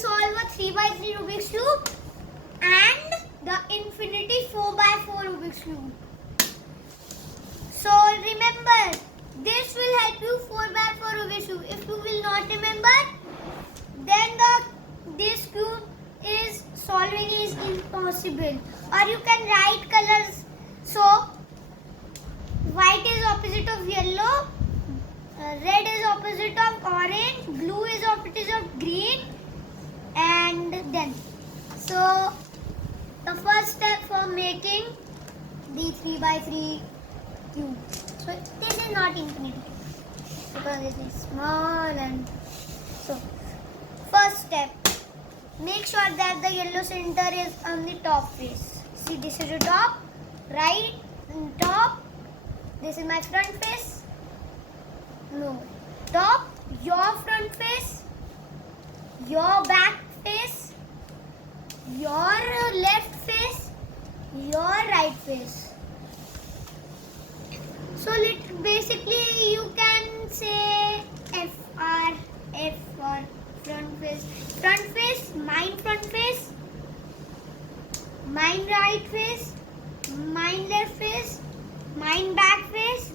solve a 3x3 Rubik's Cube and the infinity 4x4 Rubik's Cube. So remember, this will help you 4x4 Rubik's Cube. If you will not remember, then this cube is solving is impossible. Or you can write colors. So white is opposite of yellow, red is opposite of orange, blue is opposite of green, and then so the first step for making the 3x3 cube. So this is not infinity because it is small, and so first step, make sure that the yellow center is on the top face. See, this is the top, right top. This is my front face. No, top, your front face, your back face, your left face, your right face. So basically you can say FR, F for front face, mine front face, mine right face, mine left face, mine back face,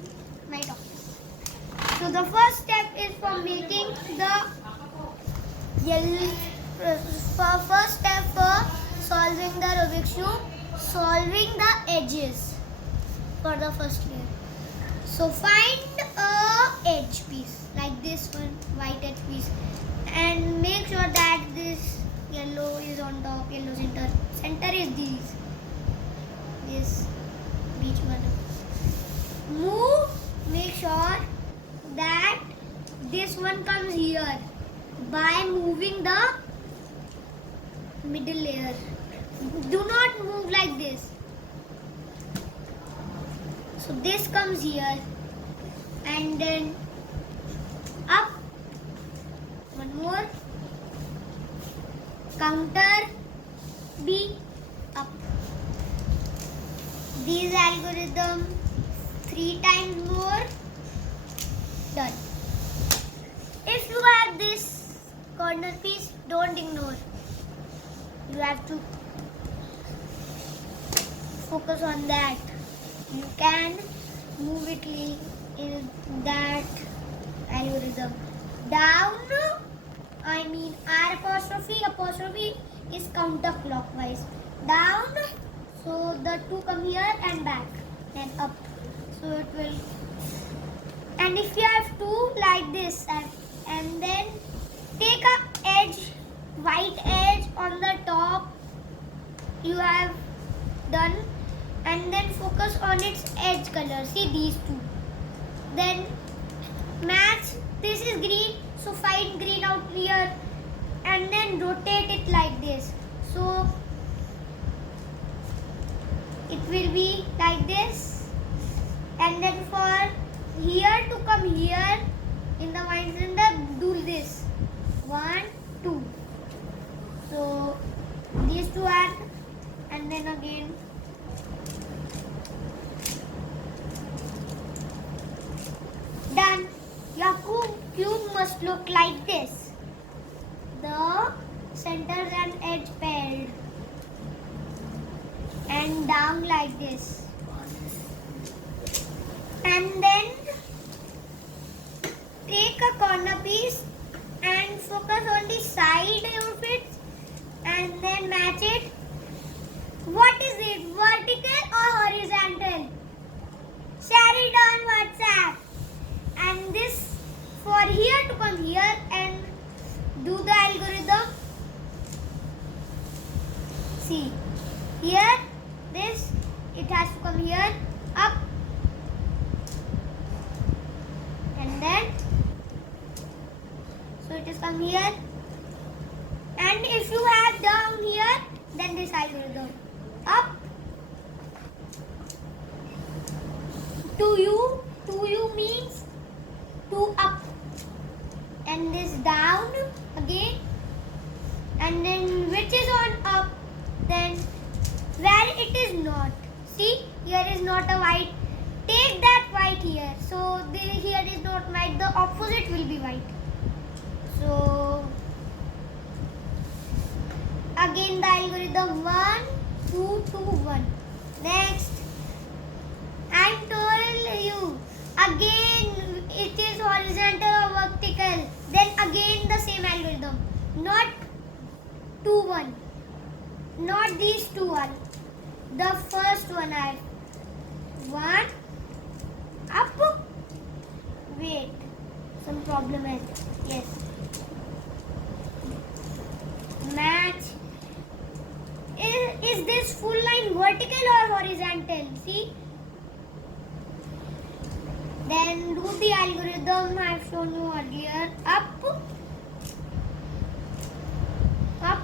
my top face. So the first step is for making the yellow. First step for solving the Rubik's Cube, solving the edges for the first layer. So find a edge piece like this one, white edge piece, and make sure that this yellow is on top, yellow center. Center is this beach one. Move, make sure that this one comes here by moving the middle layer. Do not move like this. So this comes here and then up. One more. Counter B, up. These algorithm 3 times more. Done. If you have this corner piece, don't ignore. You have to focus on that. You can move it in that algorithm. Down, I mean R apostrophe is counterclockwise. Down, so the 2 come here and back, and up. So it will. And if you have 2 like this, and then take a edge, white edge on the top, you have done, and then focus on its edge color. See these 2. Then match. This is green, so find green out here, and then rotate it like this. So it will be like this, and then for here to come here in the white center, do this 1, 2. So these 2 are, and then again done. Your cube must look like this. The center and edge paired, and down like this. And then take a corner piece and focus on the side of it, and then match it. What is it? Vertical or horizontal? Share it on WhatsApp. And this for here to come here and do the algorithm. See here, this it has to come here, up, and then so it is come here. And if you have down here, then this algorithm up, to you means 2 up, and this down again, and then which is on up, then where it is not. See, here is not a white. Take that white here. So here is not white. The opposite will be white. So again the algorithm 1, 2, 2, 1. Next, I told you again it is horizontal or vertical. Then again the same algorithm. Not 2, 1. Not these two one. The first one I have 1 up. Wait, some problem is yes. Match. Is this full line vertical or horizontal? See? Then do the algorithm I've shown you earlier. Up,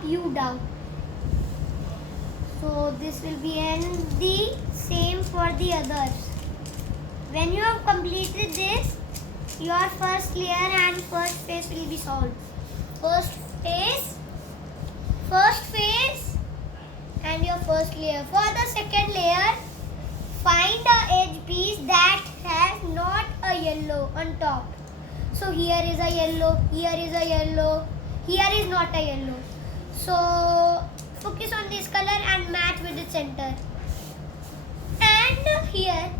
U down. So this will be the same for the others. When you have completed this, your first layer and first phase will be solved. First phase and your first layer. For the second layer, find a edge piece that has not a yellow on top. So here is a yellow, here is a yellow, here is not a yellow. So focus on this color and match with the center. And here,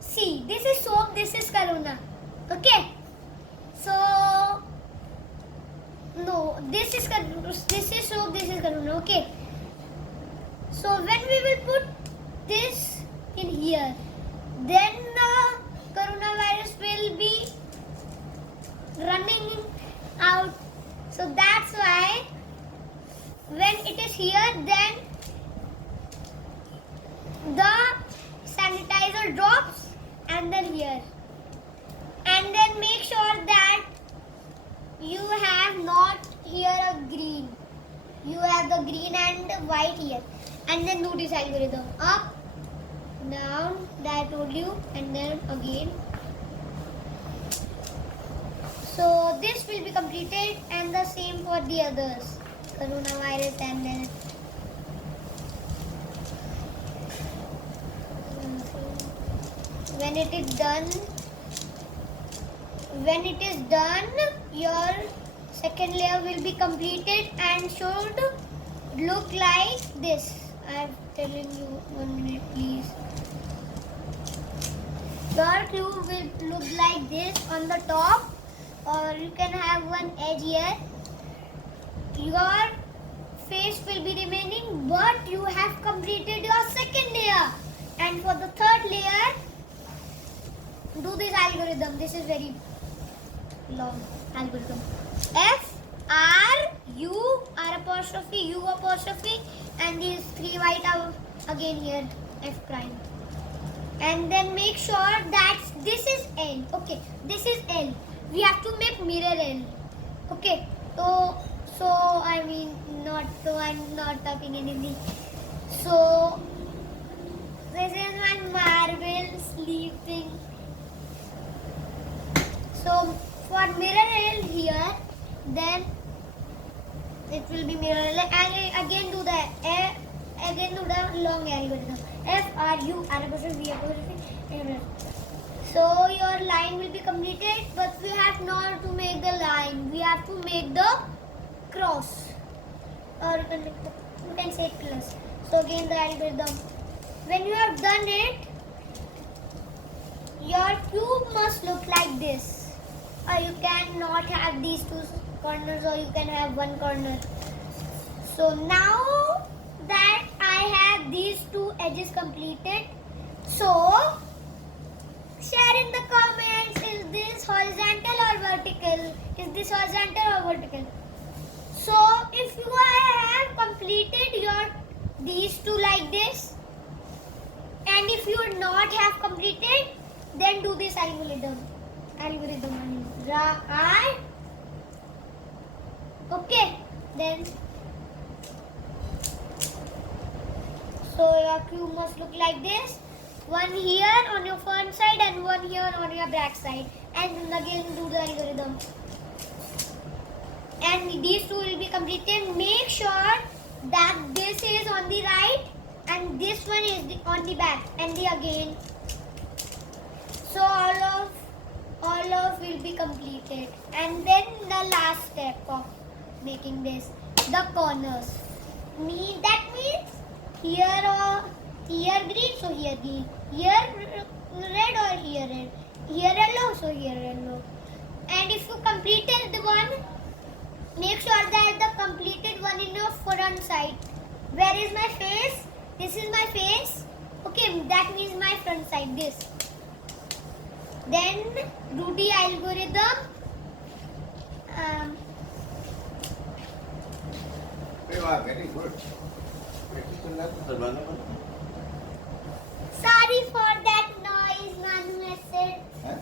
see, this is soap, this is Karuna. Okay. So no, this is soap, this is Karuna. Okay. So when we will put this in here, then the coronavirus will be running out. So that's why when it is here, then the sanitizer drops and then here. And then make sure that you have not here a green. You have the green and white here. And then do this algorithm. Up, down, that I told you, and then again. So this will be completed and the same for the others. Coronavirus and then when it is done, your second layer will be completed and should look like this. I am telling you 1 minute please. Your cube will look like this on the top, or you can have one edge here. Your face will be remaining, but you have completed your second layer. And for the third layer, do this algorithm. This is very long algorithm. F R U R apostrophe U apostrophe, and these 3 white are again here F prime. And then make sure that this is L. Okay, this is L. We have to make mirror L. Okay, so I mean I'm not talking in Hindi. So this is my marble sleeping. So for mirror L here, then it will be mirror L, and again do the long algorithm. F R U R apostrophe V apostrophe. So your line will be completed, but we have not to make the line. We have to make the cross, or you can say plus. So again the algorithm. When you have done it, your cube must look like this. Or you cannot have these 2 corners, or you can have 1 corner. So now that I have these 2 edges completed, so share in the comments, is this horizontal or vertical? Is this horizontal or vertical? So if you have completed these 2 like this, and if you not have completed, then do this algorithm. Okay, then so your cube must look like this. 1 here on your front side and 1 here on your back side, and then again do the algorithm. And these 2 will be completed. Make sure that this is on the right and this one is on the back, and the again. So all of will be completed. And then the last step of making this, the corners. that means here or here green, so here green. Here red or here red. Here yellow, so here yellow. And if you completed the one, make sure that the completed one in your front side. Where is my face? This is my face. Okay, that means my front side, this. Then do the algorithm. Very good. Sorry for that noise, Manu has said. Huh?